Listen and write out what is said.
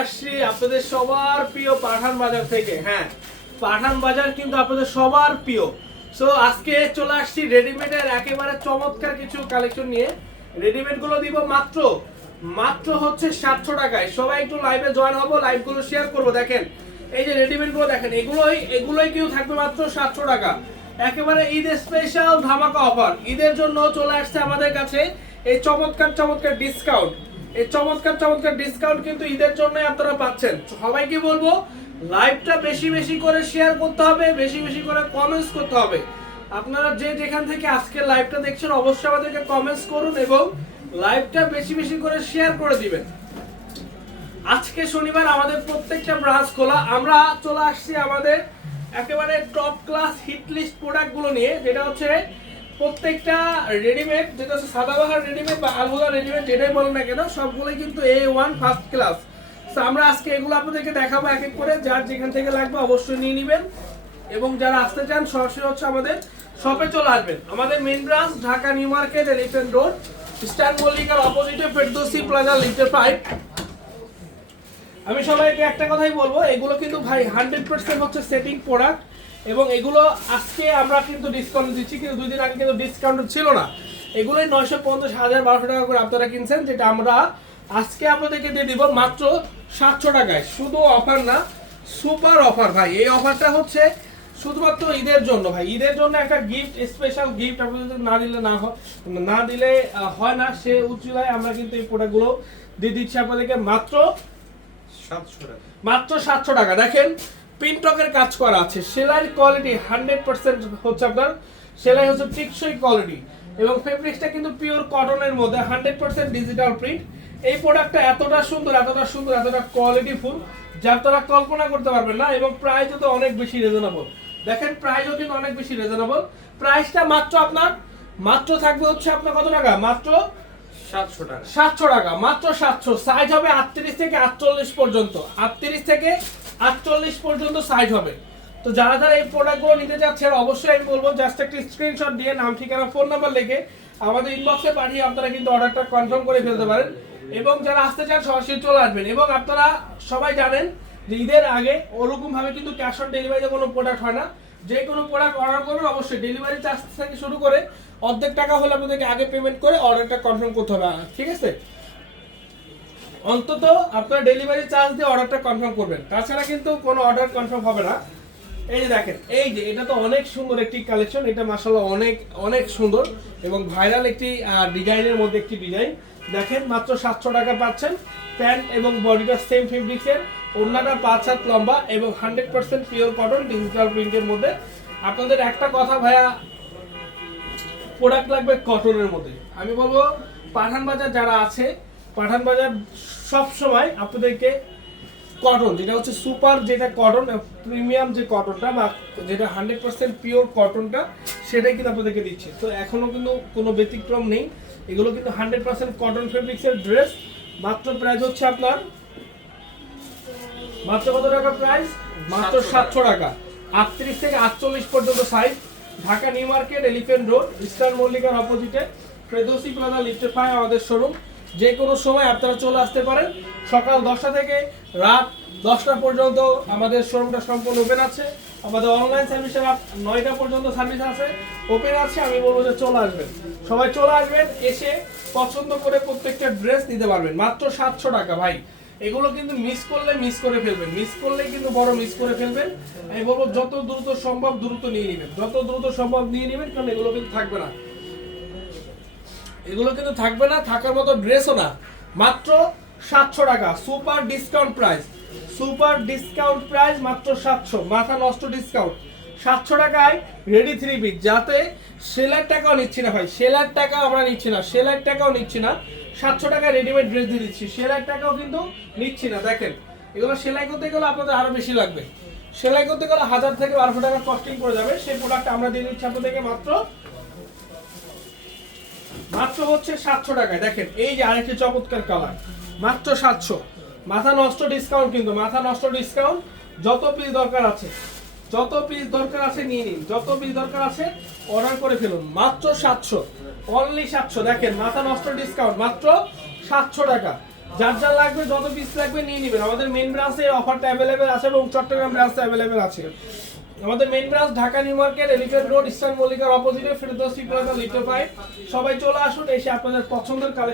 আসছি আপনাদের সবার প্রিয় পাঠান বাজার থেকে হ্যাঁ। পাঠান বাজার কিন্তু আপনাদের সবার প্রিয়। সো আজকে চলে আসছি রেডিমেডের একেবারে চমৎকার কিছু কালেকশন নিয়ে। রেডিমেডগুলো দিব মাত্র মাত্র হচ্ছে সাতশো টাকায়। সবাই একটু লাইভে জয়েন হব লাইভগুলো শেয়ার করব, দেখেন। এই যে রেডিমেডগুলো দেখেন, এগুলোই এগুলোই কিন্তু থাকবে মাত্র সাতশো টাকা। একেবারে ঈদ স্পেশাল ধামাকা অফার ঈদের জন্য চলে আসছে আমাদের কাছে এই চমৎকার চমৎকার ডিসকাউন্ট এই চমৎকার চমৎকার ডিসকাউন্ট কিন্তু ঈদের জন্য আপনারা পাচ্ছেন। সবাইকে বলব লাইভটা বেশি বেশি করে শেয়ার করতে হবে, বেশি বেশি করে কমেন্টস করতে হবে। আপনারা যে যেখান থেকে আজকে লাইভটা দেখছেন, অবশ্যই আমাদেরকে কমেন্টস করুন এবং লাইভটা বেশি বেশি করে শেয়ার করে দিবেন। আজকে শনিবার, আমাদের প্রত্যেকটা ব্রাঞ্চ খোলা। আমরা চলে আসছি আমাদের একেবারে টপ ক্লাস হিট লিস্ট প্রোডাক্টগুলো নিয়ে, যেটা হচ্ছে প্রত্যেকটা রেডিমেড যেটা হচ্ছে সাদাবাহার রেডিমেড বা আলহুদা রেডিমেড যেটাই বলেন না কেন, সবগুলোই কিন্তু এ ওয়ান ফার্স্ট ক্লাস তো আমরা আজকে এগুলো আপনাদেরকে দেখাবো এক এক করে, যার যেখান থেকে লাগবে অবশ্যই নিয়ে নেবেন। এবং যারা আসতে চান, সরাসরি হচ্ছে আমাদের শপে চলে আসবেন। আমাদের main branch Dhaka new market elephant road stand মল্লিকার অপোজিটে ফেরদৌসি প্লাজা লিফটের ফাইভ আমি সবাইকে একটা কথাই বলব, এগুলো কিন্তু ভাই হান্ড্রেড পার্সেন্ট হচ্ছে সেটিং প্রোডাক্ট এবং এগুলো আজকে আমরা কিন্তু ডিসকাউন্ট দিচ্ছি, কিন্তু দুই দিন আগে কিন্তু ডিসকাউন্ট ছিল না। এগুলোই নয়শো পঞ্চাশ, হাজার বারোশো টাকা করে আপনারা কিনছেন, যেটা আমরা আজকে আপনাদেরকে দিয়ে দিব মাত্র সাতশো টাকায়। শুধু অফার না সুপার অফার ভাই। এই অফারটা হচ্ছে শুধুমাত্র ঈদের জন্য ভাই। ঈদের জন্য একটা গিফট স্পেশাল গিফট আপনাদের না দিলে না হয়, না দিলে হয় না। সে উচিলায় আমরা কিন্তু এই প্রোডাক্টগুলো দিয়ে দিচ্ছি আপনাদেরকে মাত্র মাত্র সাতশো টাকা। দেখেন প্রিন্টকের কাজ করা আছে। সেলাইয়ের কোয়ালিটি হান্ড্রেড পার্সেন্ট হচ্ছে আপনার, সেলাই হচ্ছে টিকসই কোয়ালিটি এবং ফেব্রিক্সটা কিন্তু পিওর কটনের মধ্যে হান্ড্রেড পার্সেন্ট ডিজিটাল প্রিন্ট এই প্রোডাক্টটা এতটা সুন্দর এতটা সুন্দর, এতটা কোয়ালিটিফুল যা আপনারা কল্পনা করতে পারবেন না এবং প্রাইসও তো অনেক বেশি রিজনেবল দেখেন প্রাইসও কিন্তু অনেক বেশি রিজনেবল প্রাইসটা মাত্র আপনার, মাত্র থাকবে হচ্ছে আপনার কত টাকা? মাত্র সাতশো টাকা। মাত্র সাতশো। সাইজ হবে আটত্রিশ থেকে আটচল্লিশ পর্যন্ত। আটত্রিশ থেকে আটচল্লিশ পর্যন্ত সাইজ হবে। তো যারা যারা এই প্রোডাক্টগুলো নিতে চাচ্ছেন, অবশ্যই আমি বলব জাস্ট একটি স্ক্রিনশট দিয়ে নাম, ঠিকানা ফোন নাম্বার লিখে আমাদের ইনবক্সে পাঠিয়ে আপনারা কিন্তু অর্ডারটা কনফার্ম করে ফেলতে পারেন। এবং যারা আসতে চান, সরাসরি চলে আসবেন। এবং আপনারা সবাই জানেন যে ঈদের আগে ওরকম ভাবে কিন্তু ক্যাশ অন ডেলিভারিতে কোনো প্রোডাক্ট হয় না। যে কোনো প্রোডাক্ট অর্ডার করবেন, অবশ্যই ডেলিভারি চার্জ থেকে শুরু করে অর্ধেক টাকা হলে আপনাদেরকে আগে পেমেন্ট করে অর্ডারটা কনফার্ম করতে হবে। ঠিক আছে? অন্তত আপনারা ডেলিভারি চার্জ দিয়ে অর্ডারটা কনফার্ম করবেন। তাছাড়া কিন্তু কোনো অর্ডার কনফার্ম হবে না। এই যে দেখেন, এই যে এটা তো অনেক সুন্দর একটি কালেকশন এটা মাসাল্লাহ অনেক অনেক সুন্দর এবং ভাইরাল একটি ডিজাইনের মধ্যে একটি ডিজাইন দেখেন, মাত্র সাতশো টাকা পাচ্ছেন। প্যান্ট এবং বডিটা সেম ফেব্রিক্সের ওড়নাটা পাঁচ হাত লম্বা এবং hundred percent pure cotton digital প্রিন্টের মধ্যে। আপনাদের একটা কথা ভাইয়া প্রোডাক্ট লাগবে কটনের মধ্যে। আমি বলব পাঠান বাজার যারা আছে পাঠান বাজার সবসময় আপনাদেরকে কটন যেটা হচ্ছে সুপার যেটা কটন প্রিমিয়াম যে কটনটা বা যেটা হান্ড্রেড পার্সেন্ট পিওর কটনটা সেটাই কিন্তু আপনাদেরকে দিচ্ছে। তো এখনও কিন্তু কোনো ব্যতিক্রম নেই। এগুলো কিন্তু হান্ড্রেড পার্সেন্ট কটন ফেব্রিক্সের ড্রেস মাত্র প্রাইস হচ্ছে আপনার মাত্র কত টাকা প্রাইস মাত্র সাতশো টাকা। আটত্রিশ থেকে আটচল্লিশ পর্যন্ত size Dhaka new market elephant road eastern মল্লিকার অপোজিটে ফ্রেদোসি প্লাজা লিফটে পায় আমাদের শোরুম যে কোনো সময় আপনারা চলে আসতে পারেন। সকাল দশটা থেকে রাত দশটা পর্যন্ত আমাদের শোরুমটা সম্পূর্ণ ওপেন আছে। আমাদের অনলাইন সার্ভিসে রাত নয়টা পর্যন্ত সার্ভিস আছে। ওপেন আছে, আমি বলব যে চলে আসবেন। সবাই চলে আসবেন, এসে পছন্দ করে প্রত্যেকটা ড্রেস নিতে পারবেন। মাত্র সাতশো টাকা, ভাই। এগুলো কিন্তু মিস করলে মিস করে ফেলবেন। মিস করলে কিন্তু বড় মিস করে ফেলবেন। আমি বলব যত দ্রুত সম্ভব দ্রুত নিয়ে নেবেন। যত দ্রুত সম্ভব নিয়ে নেবেন, কারণ এগুলো কিন্তু থাকবে না। এগুলো কিন্তু থাকবে না, থাকার মতো ড্রেসও না। মাত্র সাতশো টাকা super discount price super discount price মাত্র সাতশো, মাথা নষ্ট ডিসকাউন্ট সাতশো টাকায় রেডি থ্রি পিস যাতে সেলার টাকাও নিচ্ছি না ভাই সেলার টাকা আমরা নিচ্ছি না সেলার টাকাও নিচ্ছি না। সাতশো টাকায় রেডিমেড ড্রেস দিয়ে দিচ্ছি সেলার টাকাও কিন্তু নিচ্ছি না, দেখেন। এগুলো সেলাই করতে গেলে আপনাদের আরও বেশি লাগবে। সেলাই করতে গেলে হাজার থেকে বারোশো টাকা কস্টিং পড়ে যাবে, সেই প্রোডাক্ট আমরা দিয়ে দিচ্ছি আপনাদেরকে মাত্র মাত্র হচ্ছে সাতশো টাকায়। দেখেন, এই যে আরেকটি চমৎকার কালার মাত্র সাতশো। মাথা নষ্ট ডিসকাউন্ট কিন্তু, মাথা নষ্ট ডিসকাউন্ট যত পিস দরকার আছে, যত পিস দরকার আছে নিয়ে নিন। যত পিস দরকার আছে অর্ডার করে ফেলুন। মাত্র সাতশো। অনলি সাতশো। দেখেন, মাথা নষ্ট ডিসকাউন্ট মাত্র সাতশো টাকা। যার যা লাগবে, যত পিস লাগবে নিয়ে নেবেন। আমাদের মেইন ব্রাঞ্চে অফারটা অ্যাভেলেবেল আছে এবং চট্টগ্রাম ব্রাঞ্চে অ্যাভেলেবেল আছে। আমাদের main branch Dhaka new market elephant road ইসলাম মল্লিকার অপোজিটে ফেরদৌসি প্লাজা লিটো পাই সবাই চলে আসুন, এসে আপনাদের পছন্দের কালেকশন